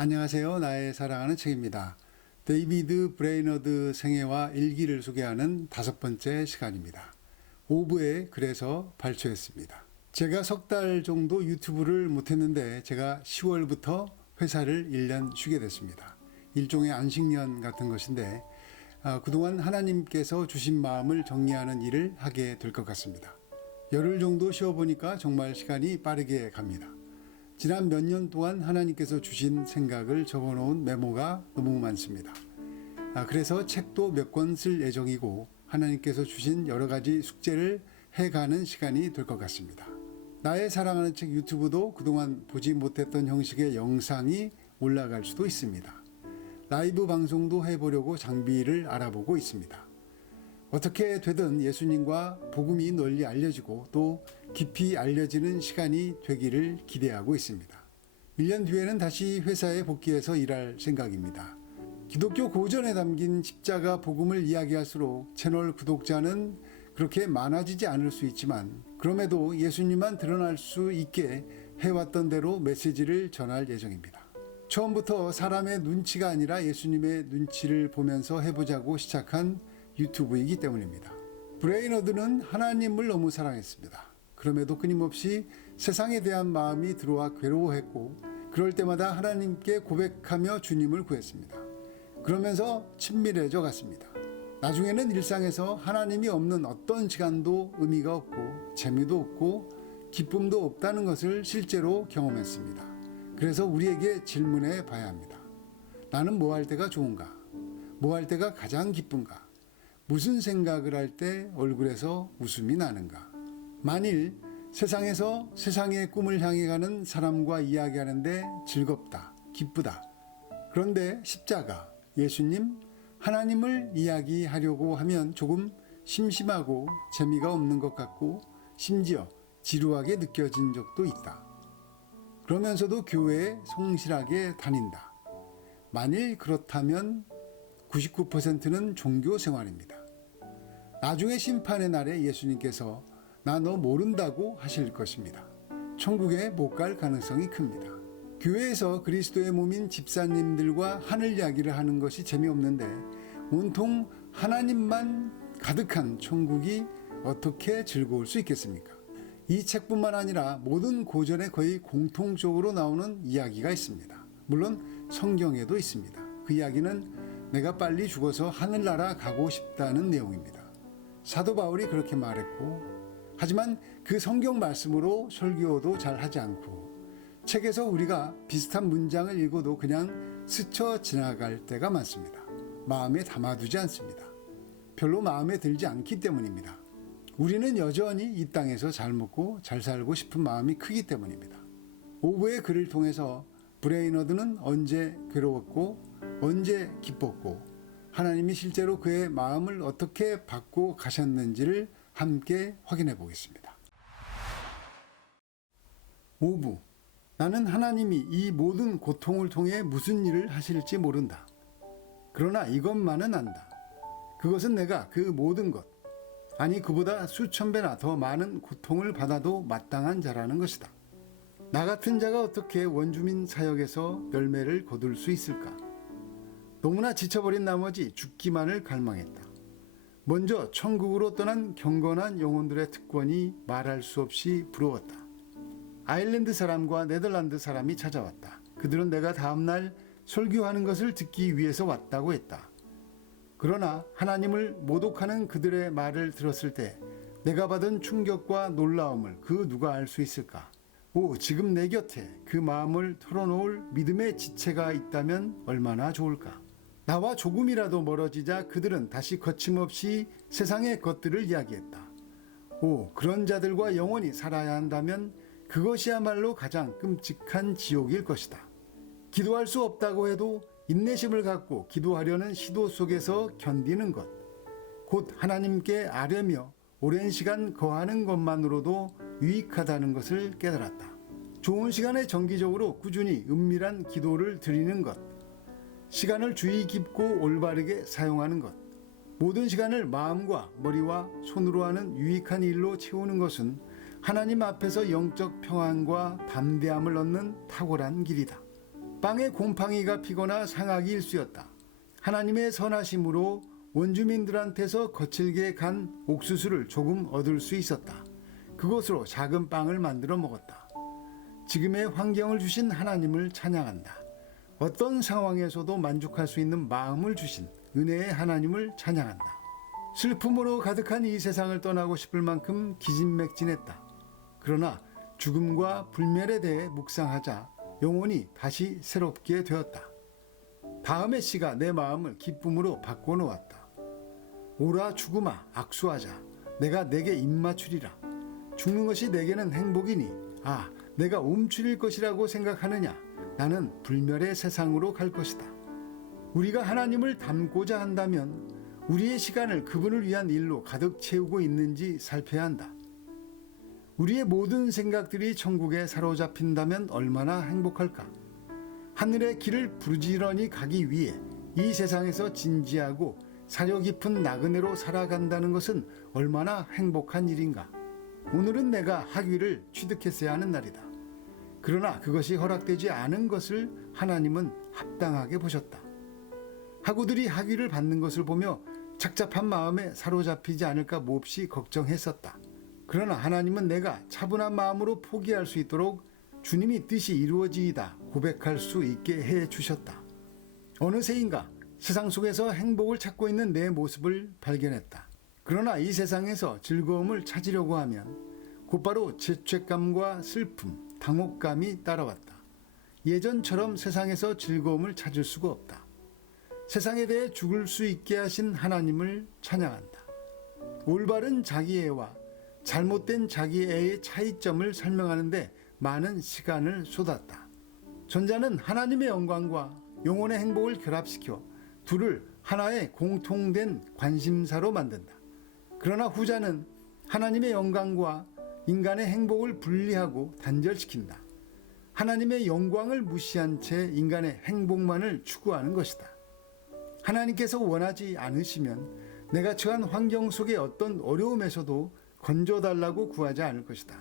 안녕하세요. 나의 사랑하는 책입니다. 데이비드 브레이너드 생애와 일기를 소개하는 5번째 시간입니다. 오부에 그래서 발췌했습니다. 제가 석 달 정도 유튜브를 못했는데 제가 10월부터 회사를 1년 쉬게 됐습니다. 일종의 안식년 같은 것인데 그동안 하나님께서 주신 마음을 정리하는 일을 하게 될 것 같습니다. 열흘 정도 쉬어보니까 정말 시간이 빠르게 갑니다. 지난 몇 년 동안 하나님께서 주신 생각을 적어놓은 메모가 너무 많습니다. 그래서 책도 몇 권 쓸 예정이고 하나님께서 주신 여러 가지 숙제를 해가는 시간이 될 것 같습니다. 나의 사랑하는 책 유튜브도 그동안 보지 못했던 형식의 영상이 올라갈 수도 있습니다. 라이브 방송도 해보려고 장비를 알아보고 있습니다. 어떻게 되든 예수님과 복음이 널리 알려지고 또 깊이 알려지는 시간이 되기를 기대하고 있습니다. 1년 뒤에는 다시 회사에 복귀해서 일할 생각입니다. 기독교 고전에 담긴 십자가 복음을 이야기할수록 채널 구독자는 그렇게 많아지지 않을 수 있지만 그럼에도 예수님만 드러날 수 있게 해왔던 대로 메시지를 전할 예정입니다. 처음부터 사람의 눈치가 아니라 예수님의 눈치를 보면서 해보자고 시작한 유튜브이기 때문입니다. 브레이너드는 하나님을 너무 사랑했습니다. 그럼에도 끊임없이 세상에 대한 마음이 들어와 괴로워했고 그럴 때마다 하나님께 고백하며 주님을 구했습니다. 그러면서 친밀해져 갔습니다. 나중에는 일상에서 하나님이 없는 어떤 시간도 의미가 없고 재미도 없고 기쁨도 없다는 것을 실제로 경험했습니다. 그래서 우리에게 질문해 봐야 합니다. 나는 뭐 할 때가 좋은가? 뭐 할 때가 가장 기쁜가? 무슨 생각을 할 때 얼굴에서 웃음이 나는가? 만일 세상에서 세상의 꿈을 향해 가는 사람과 이야기하는데 즐겁다, 기쁘다. 그런데 십자가, 예수님, 하나님을 이야기하려고 하면 조금 심심하고 재미가 없는 것 같고 심지어 지루하게 느껴진 적도 있다. 그러면서도 교회에 성실하게 다닌다. 만일 그렇다면 99%는 종교 생활입니다. 나중에 심판의 날에 예수님께서 나 너 모른다고 하실 것입니다. 천국에 못 갈 가능성이 큽니다. 교회에서 그리스도의 몸인 집사님들과 하늘 이야기를 하는 것이 재미없는데 온통 하나님만 가득한 천국이 어떻게 즐거울 수 있겠습니까? 이 책뿐만 아니라 모든 고전에 거의 공통적으로 나오는 이야기가 있습니다. 물론 성경에도 있습니다. 그 이야기는 내가 빨리 죽어서 하늘나라 가고 싶다는 내용입니다. 사도 바울이 그렇게 말했고 하지만 그 성경 말씀으로 설교도 잘 하지 않고 책에서 우리가 비슷한 문장을 읽어도 그냥 스쳐 지나갈 때가 많습니다. 마음에 담아두지 않습니다. 별로 마음에 들지 않기 때문입니다. 우리는 여전히 이 땅에서 잘 먹고 잘 살고 싶은 마음이 크기 때문입니다. 오브의 글을 통해서 브레이너드는 언제 괴로웠고 언제 기뻤고 하나님이 실제로 그의 마음을 어떻게 바꿔 가셨는지를 함께 확인해 보겠습니다. 5부 나는 하나님이 이 모든 고통을 통해 무슨 일을 하실지 모른다. 그러나 이것만은 안다. 그것은 내가 그 모든 것, 아니 그보다 수천 배나 더 많은 고통을 받아도 마땅한 자라는 것이다. 나 같은 자가 어떻게 원주민 사역에서 열매를 거둘 수 있을까? 너무나 지쳐버린 나머지 죽기만을 갈망했다. 먼저 천국으로 떠난 경건한 영혼들의 특권이 말할 수 없이 부러웠다. 아일랜드 사람과 네덜란드 사람이 찾아왔다. 그들은 내가 다음날 설교하는 것을 듣기 위해서 왔다고 했다. 그러나 하나님을 모독하는 그들의 말을 들었을 때 내가 받은 충격과 놀라움을 그 누가 알 수 있을까? 지금 내 곁에 그 마음을 털어놓을 믿음의 지체가 있다면 얼마나 좋을까? 나와 조금이라도 멀어지자 그들은 다시 거침없이 세상의 것들을 이야기했다. 그런 자들과 영원히 살아야 한다면 그것이야말로 가장 끔찍한 지옥일 것이다. 기도할 수 없다고 해도 인내심을 갖고 기도하려는 시도 속에서 견디는 것, 곧 하나님께 아뢰며 오랜 시간 거하는 것만으로도 유익하다는 것을 깨달았다. 좋은 시간에 정기적으로 꾸준히 은밀한 기도를 드리는 것, 시간을 주의 깊고 올바르게 사용하는 것, 모든 시간을 마음과 머리와 손으로 하는 유익한 일로 채우는 것은 하나님 앞에서 영적 평안과 담대함을 얻는 탁월한 길이다. 빵에 곰팡이가 피거나 상하기 일쑤였다. 하나님의 선하심으로 원주민들한테서 거칠게 간 옥수수를 조금 얻을 수 있었다. 그것으로 작은 빵을 만들어 먹었다. 지금의 환경을 주신 하나님을 찬양한다. 어떤 상황에서도 만족할 수 있는 마음을 주신 은혜의 하나님을 찬양한다. 슬픔으로 가득한 이 세상을 떠나고 싶을 만큼 기진맥진했다. 그러나 죽음과 불멸에 대해 묵상하자 영혼이 다시 새롭게 되었다. 다음의 시가 내 마음을 기쁨으로 바꿔놓았다. 오라 죽음아 악수하자. 내가 내게 입맞추리라. 죽는 것이 내게는 행복이니 내가 움츠릴 것이라고 생각하느냐. 나는 불멸의 세상으로 갈 것이다. 우리가 하나님을 닮고자 한다면 우리의 시간을 그분을 위한 일로 가득 채우고 있는지 살펴야 한다. 우리의 모든 생각들이 천국에 사로잡힌다면 얼마나 행복할까? 하늘의 길을 부지런히 가기 위해 이 세상에서 진지하고 사려 깊은 나그네로 살아간다는 것은 얼마나 행복한 일인가? 오늘은 내가 학위를 취득했어야 하는 날이다. 그러나 그것이 허락되지 않은 것을 하나님은 합당하게 보셨다. 학우들이 학위를 받는 것을 보며 착잡한 마음에 사로잡히지 않을까 몹시 걱정했었다. 그러나 하나님은 내가 차분한 마음으로 포기할 수 있도록 주님이 뜻이 이루어지이다 고백할 수 있게 해 주셨다. 어느새인가 세상 속에서 행복을 찾고 있는 내 모습을 발견했다. 그러나 이 세상에서 즐거움을 찾으려고 하면 곧바로 죄책감과 슬픔, 당혹감이 따라왔다. 예전처럼 세상에서 즐거움을 찾을 수가 없다. 세상에 대해 죽을 수 있게 하신 하나님을 찬양한다. 올바른 자기애와 잘못된 자기애의 차이점을 설명하는데 많은 시간을 쏟았다. 전자는 하나님의 영광과 영혼의 행복을 결합시켜 둘을 하나의 공통된 관심사로 만든다. 그러나 후자는 하나님의 영광과 인간의 행복을 분리하고 단절시킨다. 하나님의 영광을 무시한 채 인간의 행복만을 추구하는 것이다. 하나님께서 원하지 않으시면 내가 처한 환경 속의 어떤 어려움에서도 건져달라고 구하지 않을 것이다.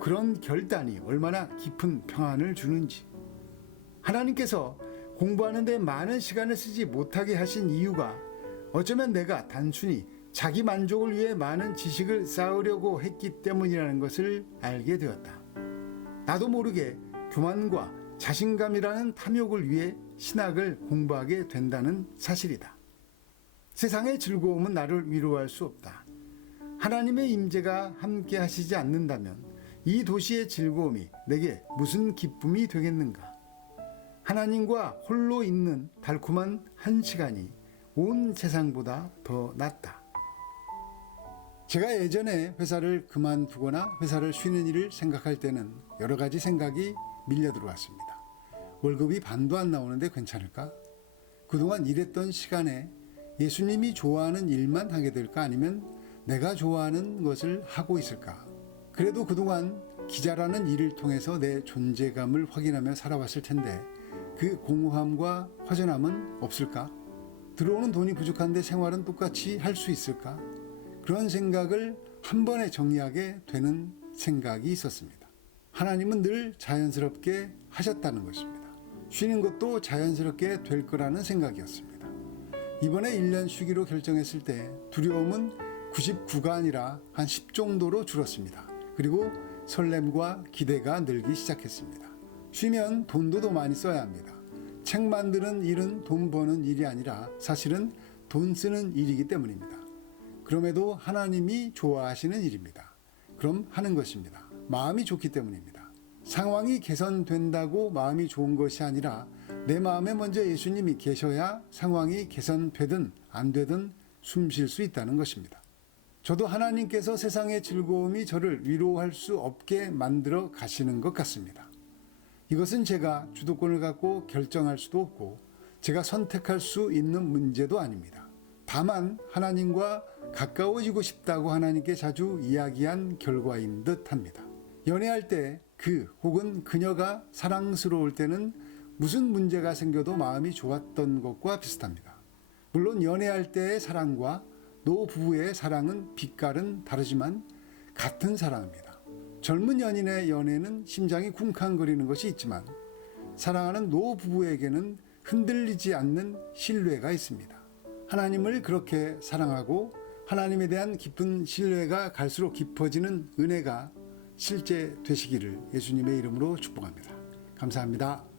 그런 결단이 얼마나 깊은 평안을 주는지. 하나님께서 공부하는 데 많은 시간을 쓰지 못하게 하신 이유가 어쩌면 내가 단순히 자기 만족을 위해 많은 지식을 쌓으려고 했기 때문이라는 것을 알게 되었다. 나도 모르게 교만과 자신감이라는 탐욕을 위해 신학을 공부하게 된다는 사실이다. 세상의 즐거움은 나를 위로할 수 없다. 하나님의 임재가 함께 하시지 않는다면 이 도시의 즐거움이 내게 무슨 기쁨이 되겠는가? 하나님과 홀로 있는 달콤한 한 시간이 온 세상보다 더 낫다. 제가 예전에 회사를 그만두거나 회사를 쉬는 일을 생각할 때는 여러 가지 생각이 밀려 들어왔습니다. 월급이 반도 안 나오는데 괜찮을까? 그동안 일했던 시간에 예수님이 좋아하는 일만 하게 될까? 아니면 내가 좋아하는 것을 하고 있을까? 그래도 그동안 기자라는 일을 통해서 내 존재감을 확인하며 살아왔을 텐데 그 공허함과 허전함은 없을까? 들어오는 돈이 부족한데 생활은 똑같이 할 수 있을까? 그런 생각을 한 번에 정리하게 되는 생각이 있었습니다. 하나님은 늘 자연스럽게 하셨다는 것입니다. 쉬는 것도 자연스럽게 될 거라는 생각이었습니다. 이번에 1년 쉬기로 결정했을 때 두려움은 99가 아니라 한 10 정도로 줄었습니다. 그리고 설렘과 기대가 늘기 시작했습니다. 쉬면 돈도 더 많이 써야 합니다. 책 만드는 일은 돈 버는 일이 아니라 사실은 돈 쓰는 일이기 때문입니다. 그럼에도 하나님이 좋아하시는 일입니다. 그럼 하는 것입니다. 마음이 좋기 때문입니다. 상황이 개선된다고 마음이 좋은 것이 아니라 내 마음에 먼저 예수님이 계셔야 상황이 개선되든 안 되든 숨 쉴 수 있다는 것입니다. 저도 하나님께서 세상의 즐거움이 저를 위로할 수 없게 만들어 가시는 것 같습니다. 이것은 제가 주도권을 갖고 결정할 수도 없고 제가 선택할 수 있는 문제도 아닙니다. 다만 하나님과 가까워지고 싶다고 하나님께 자주 이야기한 결과인 듯 합니다. 연애할 때 혹은 그녀가 사랑스러울 때는 무슨 문제가 생겨도 마음이 좋았던 것과 비슷합니다. 물론 연애할 때의 사랑과 노부부의 사랑은 빛깔은 다르지만 같은 사랑입니다. 젊은 연인의 연애는 심장이 쿵쾅거리는 것이 있지만 사랑하는 노부부에게는 흔들리지 않는 신뢰가 있습니다. 하나님을 그렇게 사랑하고 하나님에 대한 깊은 신뢰가 갈수록 깊어지는 은혜가 실제 되시기를 예수님의 이름으로 축복합니다. 감사합니다.